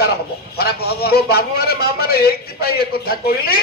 प्रकार हम खराब हबो मो बाबू माने माँ माने एक कथा कहली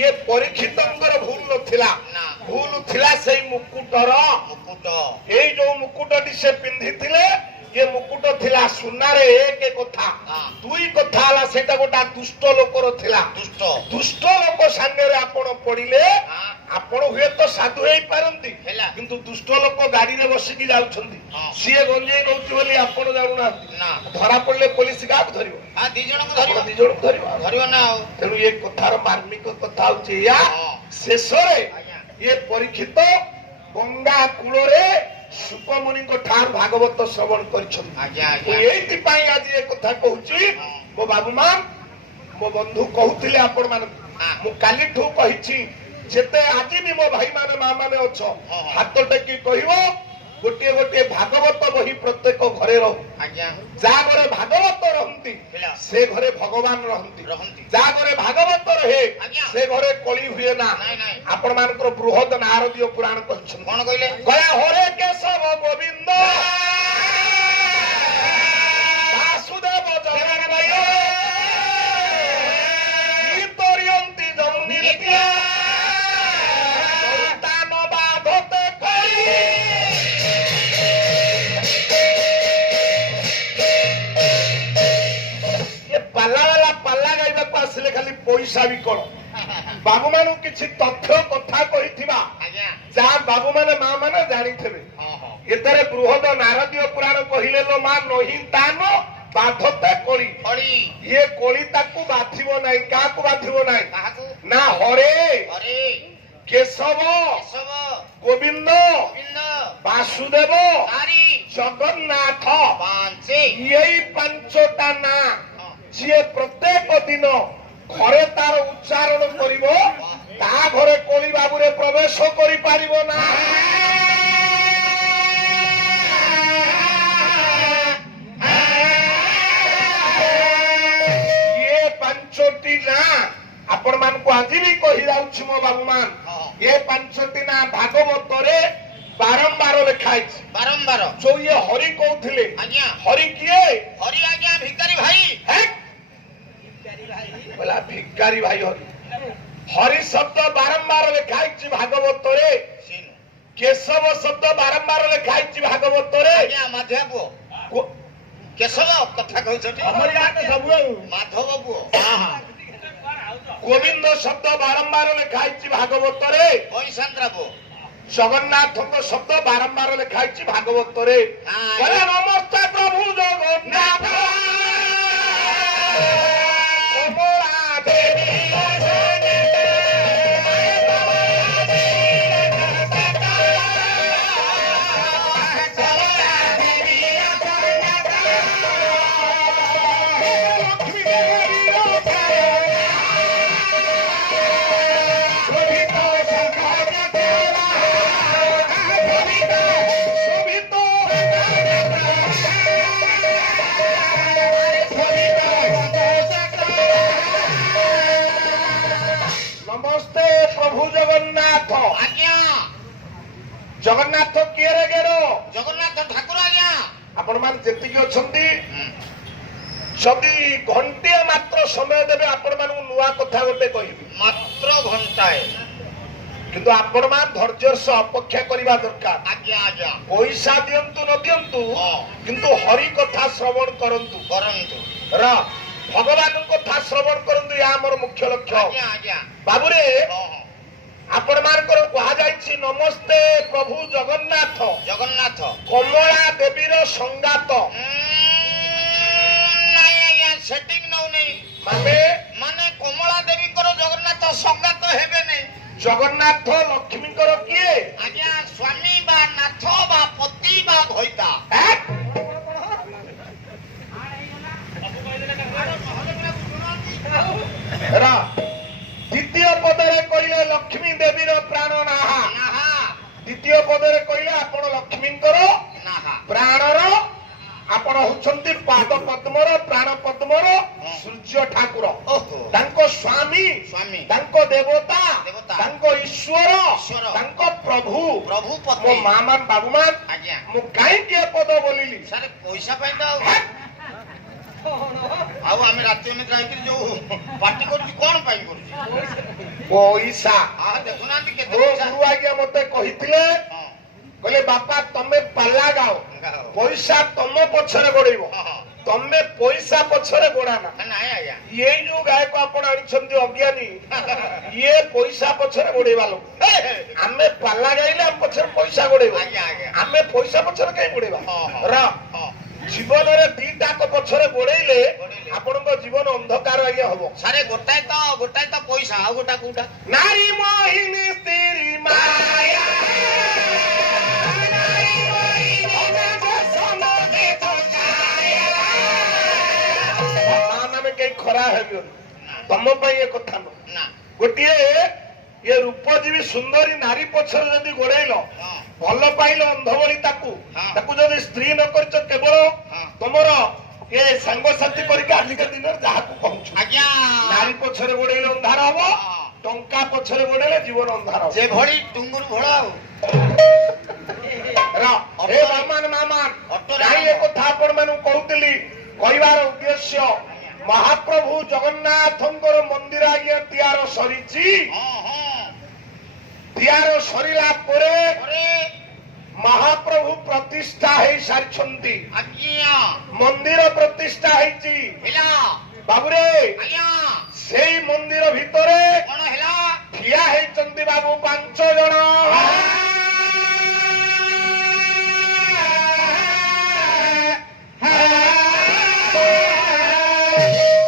ये परीक्षितंकर भूल नथिला ना भूल थिला सेई मुकुटर मुकुट एई जो मुकुटटी से पिंधिथिले ये मुकुट थिला सुनारे एक कथा दुई कथा हला सेटा गोटा दुष्ट लोकर थिला दुष्ट लोक संगे आपण पड़िले आपण हुए तो साधु हेई पारंती किंतु दुष्ट लोक गाड़ी रे बसिकी जाउछंती सीए गंजे कहउची बोली आपण जानु ना धरा पड़ले पुलिस का धरिबो आ दी जण को धरिबो धरिबो ना तेणु ये कथार मार्मिक कथा होची या शेषरे ये परीक्षित गंगा कूलरे सुकमुनि को ठार भागवत श्रवण कर आज ये कथा कहूची मो बाबू मान मो बंधु कहूतिले आपण मान मु काली ठू कहिछि जेते आज भी मो भाई माने मां माने अछो हाथ टेकी कहिवो गोटे गोटे भागवत बही प्रत्येक घरे रहू जा घरे भागवत रहंती से घरे भगवान रहंती जा घरे भागवत रहे से घरे कली हुए ना आपण मानकर बृहद नारदीय पुराण कहछन कोन कहले गया हरे केशव गोविंद वासुदेव जगन भाई गीतरियंती जमुनी नित्या संतान बाधते करी पाला गाइबा को आसिले खाली पैसा भी करो बाबू मानु किछि तथ्य कथा कहिथिबा जा बाबू माने मां माने जानि थेबे एतरे बृहद नारदीय पुराण कहिले लो मां नही तानो बाधते कोली ये कोली ताकू बाथिबो नाही काकू बाथिबो नाही ना हरे केशव गोविंद वासुदेव जगन्नाथ यही पांचटा ना जी प्रत्येक दिन घरे तार उच्चारण करिवो ता घरे कोली बाबूरे प्रवेश करि पारिबो ना ये पांचटी ना आपण मान को आज भी कहि जाउछि मो बाबू मान ये पांचटी ना भागवत रे बारंबार लिखाई बारंबार जो ये हरि कहथिले हरि किए हरि आज्ञा भिखारी भाई है बोला भिखारी भाई हरि शब्द बारंबार लिखाई भागवत रे केशव शब्द बारंबार लिखाई भागवत रे माधव केशव कथा कहछटी हमर याद सब माधव बु गोविंद शब्द बारंबार लिखाई भागवत रे पैसांद्रा बु जगन्नाथ शब्द बारंबार लिखाई भागवत रे नमस्ते प्रभु जगन्नाथ जगन्नाथ किए रे गेरो जगन्नाथ ठाकुर आज्ञा आपण मान जेतिकी अछंती जदि घंटे मात्र समय देबे आपण मान नुआ कथा गोटे कहिबी मात्र घंटाए किंतु आपण मान धैर्य से अपेक्षा करबा दरकार आज्ञा आज्ञा पैसा दियंतु न दियंतु किंतु हरि कथा श्रवण करंतु रा भगवान कथा श्रवण करंतु या हमर मुख्य लक्ष्य आज्ञा आज्ञा बाबूरे आपण मानकर कहा जायछि नमस्ते प्रभु जगन्नाथ जगन्नाथ कमला देवीर संगात सेटिंग नौ नहीं माने माने कमला देवी करो जगन्नाथ संगात हेबे नहीं जगन्नाथ लक्ष्मी करो किए आज्ञा स्वामी बा नाथ बा पति बा होइता रा द्वितीय पदरे कहले लक्ष्मी देवीर प्राण नाहा द्वितीय पदरे कहले आपण लक्ष्मी करो प्राणर आपण होछंती पाद पद्मर प्राण पद्मर सूर्य ठाकुर तांको स्वामी तांको देवता तांको ईश्वर तांको प्रभु मो मामान बाबूमान मु काई के पद बोलिली सारे पैसा पाइता ଆଉ ଆମେ ରାତି ଅନିଦ୍ରା ହେଇକିରି ଯୋଉ ପାର୍ଟି କରୁଛୁ କଣ ପାଇଁ କରୁଛୁ? ପଇସା ଦେଖୁନାହାନ୍ତି କେତେ ମୋ ପଇସା। ଗୁରୁ ଆଜ୍ଞା ମତେ କହିଥିଲେ, ହଁ, କହିଲେ ବାପା ତମେ ପାଲା ଗାଅ, ଗାଅ। ପଇସା ତମ ପଛରେ ଗୋଡେଇବ, ହଁ, ହଁ। ତମେ ପଇସା ପଛରେ ଗୋଡାନା। ନାଇଁ ଆଜ୍ଞା। ଏଇ ଯୋଉ ଗାୟକ ଆପଣ ଆଣିଛନ୍ତି ଅଜ୍ଞାନୀ, ଇଏ ପଇସା ପଛରେ ଗୋଡେଇବା ଲୋକ। ଆମେ ପାଲା ଗାଇଲେ ଆମ ପଛରେ ପଇସା ଗୋଡେଇବ, ଆଜ୍ଞା, ଆଜ୍ଞା। ଆମେ ପଇସା ପଛରେ କାହିଁ ଗୋଡେଇବା? ହଁ, ହଁ। ର ହଁ, ଜୀବନରେ ଦିଟାକ ପଛରେ ଗୋଡେଇଲେ ଗୋଡେଇଲେ। ଆପଣଙ୍କ ଜୀବନ ଅନ୍ଧକାର ଆଜ୍ଞା ହବ। ସାରେ ଗୋଟାଏ ତ ପଇସା, ଆଉ ଗୋଟା କୋଉଟା? ନାରୀ ମୋହିନୀ ସ୍ତ୍ରୀ ମାୟା, ନାରୀ ମୋହିନୀ ସମୁଦ୍ରେ ଛାୟା। ମାନେ କେହି ଖରା ହେବିନି, ତମ ପାଇଁ ଏ କଥା ନୁହଁ। ନା। ଗୋଟିଏ ଏ ରୂପଜୀବୀ ସୁନ୍ଦରୀ ନାରୀ ପଛରେ ଯଦି ଗୋଡେଇଲ, ହଁ, ଭଲ ପାଇଲ ଅନ୍ଧ ଭଳି ତାକୁ, ହଁ। ତାକୁ ଯଦି ସ୍ତ୍ରୀ ନ କରିଛ କେବଳ ହଁ। ତମର ଏ ସାଙ୍ଗସାଥି କରିକି ଆଜିକା ଦିନରେ ଯାହାକୁ କହୁଛୁ, ଆଜ୍ଞା। ନାରୀ ପଛରେ ଗୋଡେଇଲେ ଅନ୍ଧାର ହବ, ହଁ। ଟଙ୍କା ପଛରେ ଗୋଡେଇଲେ ଜୀବନ ଅନ୍ଧାର ହବ। ଯେଭଳି ଟୁଙ୍ଗୁରୁ ଭଳ ଆଉ। ହେ ମାମାନ ମାମାନ, ଅଟୋରେ କାହିଁ ଏ କଥା ଆପଣ ମାନଙ୍କୁ କହୁଥିଲି, କହିବାର ଉଦ୍ଦେଶ୍ୟ ମହାପ୍ରଭୁ ଜଗନ୍ନାଥଙ୍କର ମନ୍ଦିର ଆଜ୍ଞା ତିଆର ସରିଛି। ହଁ, ହଁ। ତିଆର ସରିଲା ପରେ ପରେ ମହାପ୍ରଭୁ ପ୍ରତିଷ୍ଠା ହେଇ ସାରିଛନ୍ତି, ଆଜ୍ଞା ମନ୍ଦିର ପ୍ରତିଷ୍ଠା ହେଇଛି। ହେଲା। ବାବୁରେ ଆଜ୍ଞା ସେଇ ମନ୍ଦିର ଭିତରେ କଣ ହେଲା? ଠିଆ ହେଇଛନ୍ତି ବାବୁ 5 ଜଣ।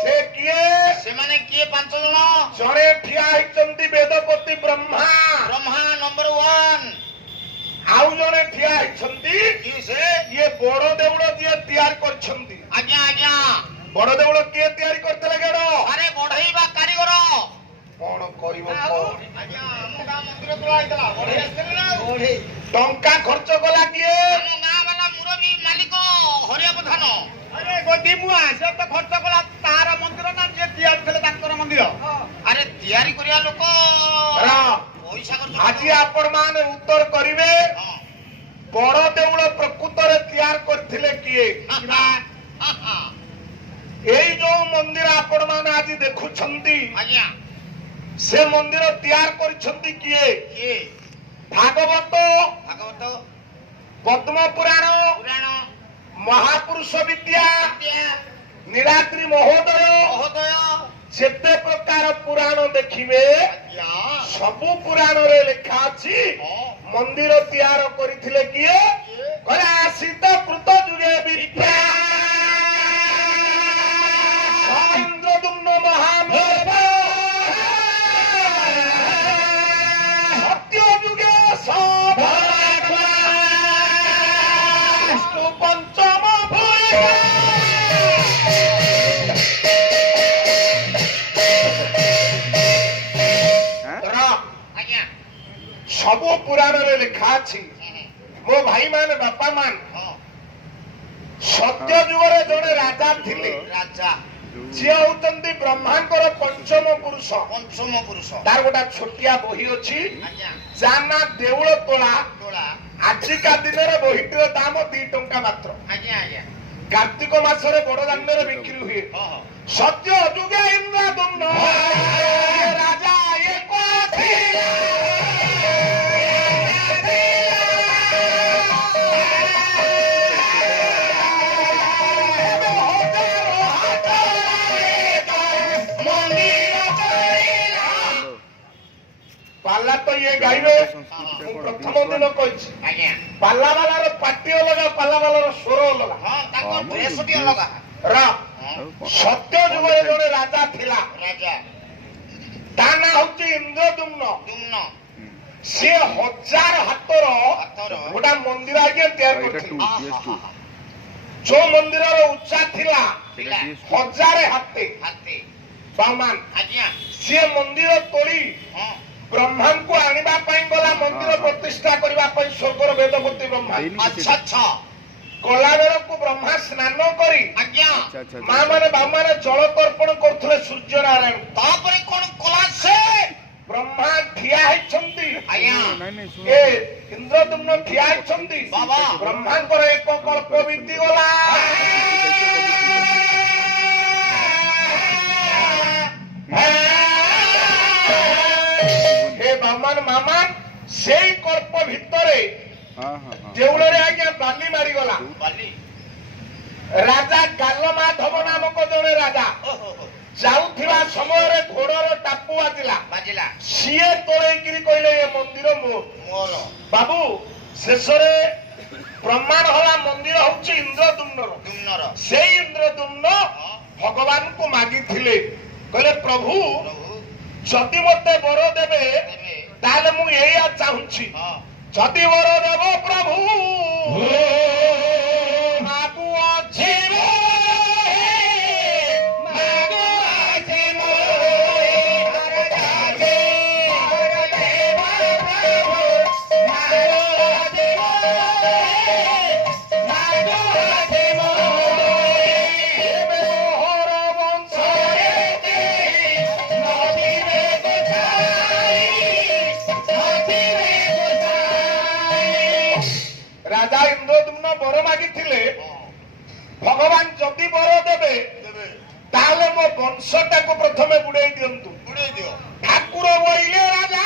ସେ କିଏ? ସେମାନେ କିଏ 5 ଜଣ? ଜଣେ ଠିଆ ହେଇଛନ୍ତି ବେଦପତି ବ୍ରହ୍ମା, ବ୍ରହ୍ମା ନମ୍ବର 1। ଆଉ ଜଣେ ଠିଆ ହେଇଛନ୍ତି କିଏ ସେ? ଇଏ ବଡ ଦେଉଳ ଯିଏ ତିଆରି କରିଛନ୍ତି। ଆଜ୍ଞା, ଆଜ୍ଞା। ବଡ ଦେଉଳ କିଏ ତିଆରି କରିଥିଲେ ଗେଡ? ଆରେ ବଢେଇ ବା କାରିଗର। କଣ କହିବ ଆଉ ଆଜ୍ଞା ଆମ ଗାଁ ମନ୍ଦିର ତୋଳା ହେଇଥିଲା, ବଢେଇ ଆସିଥିଲେ ନା ଆଉ। ଟଙ୍କା ଖର୍ଚ୍ଚ କଲା କିଏ? ଆମ ଗାଁ ବାଲା ମୁରବୀ ମାଲିକ ହରିଆ ପ୍ରଧାନ। ଆରେ ଗୋଦି ମୁଆ ସେ ତ ଖର୍ଚ୍ଚ କଲା ତାର ମନ୍ଦିର ନା ଯିଏ ତିଆରି ଥିଲେ ତାଙ୍କର ମନ୍ଦିର। ଆରେ ତିଆରି କରିବା ଲୋକ ପଇସା ଖର୍ଚ୍ଚ ଆଜି ଆପଣ ମାନେ ଉତ୍ତର କରିବେ, ହଁ। ବଡ ଦେଉଳ ପ୍ରକୃତରେ ତିଆରି କରିଥିଲେ କିଏ? ଏଇ ଯୋଉ ମନ୍ଦିର ଆପଣ ମାନେ ଆଜି ଦେଖୁଛନ୍ତି, ଆଜ୍ଞା ସେ ମନ୍ଦିର ତିଆରି କରିଛନ୍ତି କିଏ? କିଏ? ଭାଗବତ, ଭାଗବତ ପଦ୍ମ ପୁରାଣ, ପୁରାଣ ମହାପୁରୁଷ ବିଦ୍ୟା, ବିଦ୍ୟା ନୀଳାଦ୍ରି ମହୋଦୟ, ମହୋଦୟ। ଯେତେ ପ୍ରକାର ପୁରାଣ ଦେଖିବେ ଆଜ୍ଞା ସବୁ ପୁରାଣରେ ଲେଖା ଅଛି ହଁ। ମନ୍ଦିର ତିଆର କରିଥିଲେ କିଏ? କିଏ? କହିଲା ଶୀତ କୃତ ଯୁଗେ ବିଦ୍ୟା ଇନ୍ଦ୍ରଦୁମ୍ନ ମହାମେଧ, ସତ୍ୟ ଯୁଗେ ବିଷ୍ଣୁ ପଞ୍ଚମ ଭୂ। ଆଜ୍ଞା ସବୁ ପୁରାଣରେ ଲେଖା ଅଛି। ମୋ ଭାଇ ମାନେ ବାପା ମାନ, ହଁ। ସତ୍ୟ ଯୁଗରେ ଜଣେ ରାଜା ଥିଲେ, ରାଜା ଯିଏ ହଉଛନ୍ତି ବ୍ରହ୍ମାଙ୍କର ପଞ୍ଚମ ପୁରୁଷ। ପଞ୍ଚମ ପୁରୁଷ। ତାର ଗୋଟେ ଛୋଟିଆ ବହି ଅଛି, ଆଜ୍ଞା ଯାହା ନା ଦେଉଳ ତୋଳା। ତୋଳା। ଆଜିକା ଦିନରେ ବହିଟିର ଦାମ 2 ଟଙ୍କା ମାତ୍ର। ଆଜ୍ଞା ଆଜ୍ଞା କାର୍ତ୍ତିକ ମାସରେ ବଡ ଦାଣ୍ଡରେ ବିକ୍ରି ହୁଏ। ହଁ ହଁ। ସତ୍ୟ ଯୁଗେ ଇନ୍ଦ୍ରଦୁମ୍ନ ରାଜା ଏକ ଥିଲା। ପାଲା ତ ଇଏ ଗାଇବେ, ମୁଁ ପ୍ରଥମ ଦିନ କହିଛି। ଆଜ୍ଞା ପାଲା ବାଲାର ପାଟି ଅଲଗା, ପାଲା ବାଲାର ସ୍ୱର ଅଲଗା। ହଁ ତାଙ୍କ ଡ୍ରେସ ଟି ଅଲଗା। ସତ୍ୟ ଯୁଗରେ ଜଣେ ରାଜା ଥିଲା, ରାଜା ତା ନାଁ ହଉଛି ଇନ୍ଦ୍ରଦୁମ୍ନ। ଦୁମ୍ନ ସିଏ 1000 ହାତର ହାତର ଗୋଟା ମନ୍ଦିର ଆଜ୍ଞା ତିଆରି କରିଥିଲେ। ଆହା, ଯୋଉ ମନ୍ଦିରର ଉଚ୍ଚା ଥିଲା ଥିଲା 1000 ହାତେ ହାତୀ। ବାମାନ, ଆଜ୍ଞା ସିଏ ମନ୍ଦିର ତୋଳି ହଁ ବ୍ରହ୍ମାଙ୍କୁ ଆଣିବା ପାଇଁ ଗଲା, ମନ୍ଦିର ପ୍ରତିଷ୍ଠା କରିବା ପାଇଁ ସ୍ୱର୍ଗର ବେଦପତି ବ୍ରହ୍ମା। ଆଚ୍ଛା ଆଚ୍ଛା ଗଲା ବେଳକୁ ବ୍ରହ୍ମା ସ୍ନାନ କରି ଆଜ୍ଞା ମା ମାନେ ବାବୁ ମାନେ ଜଳ ତର୍ପଣ କରୁଥିଲେ ସୂର୍ଯ୍ୟ ନାରାୟଣ। ତାପରେ କଣ କଲା ସେ? ବ୍ରହ୍ମା ଠିଆ ହେଇଛନ୍ତି, ଆଜ୍ଞା ଏ ଇନ୍ଦ୍ରଦୁମ୍ନ ଠିଆ ହେଇଛନ୍ତି। ବାବା ବ୍ରହ୍ମାଙ୍କର ଏକ କଳ୍ପ ବିତିଗଲା। ବର୍ତ୍ତମାନ ମାମା ସେଇ କଳ୍ପ ଭିତରେ ଦେଉଳରେ ଆଜ୍ଞା ବାଲି ମାରିଗଲା। ବାଲି ରାଜା ଗାଲମାଧବ ନାମକ ଜଣେ ରାଜା ଯାଉଥିବା ସମୟରେ ଘୋଡର ଟାପୁ ବାଜିଲା ସିଏ ତୋଳେଇକିରି କହିଲେ ଏ ମନ୍ଦିର ମୋର ବାବୁ। ଶେଷରେ ପ୍ରମାଣ ହେଲା ମନ୍ଦିର ହଉଛି ଇନ୍ଦ୍ରଦ୍ୟୁମ୍ନର। ଦୁମ୍ନର ସେଇ ଇନ୍ଦ୍ରଦ୍ୟୁମ୍ନ ଭଗବାନଙ୍କୁ ମାଗିଥିଲେ, କହିଲେ ପ୍ରଭୁ ପ୍ରଭୁ ଯଦି ମତେ ବର ଦେବେ ଦେବେ ତାହେଲେ ମୁଁ ଏଇଆ ଚାହୁଁଛି, ହଁ ଯଦି ବର ଦେବ ପ୍ରଭୁ ମାଗୁଅଛି ରାଜା ଇନ୍ଦ୍ରଦ୍ୟୁମ୍ନ ବର ମାଗିଥିଲେ, ଭଗବାନ ଯଦି ବର ଦେବେ ଦେବେ ତାହେଲେ ମୋ ବଂଶଟାକୁ ପ୍ରଥମେ ବୁଡେଇ ଦିଅନ୍ତୁ। ବୁଡେଇ ଦିଅ ଠାକୁର ବୋଇଲେ ରାଜା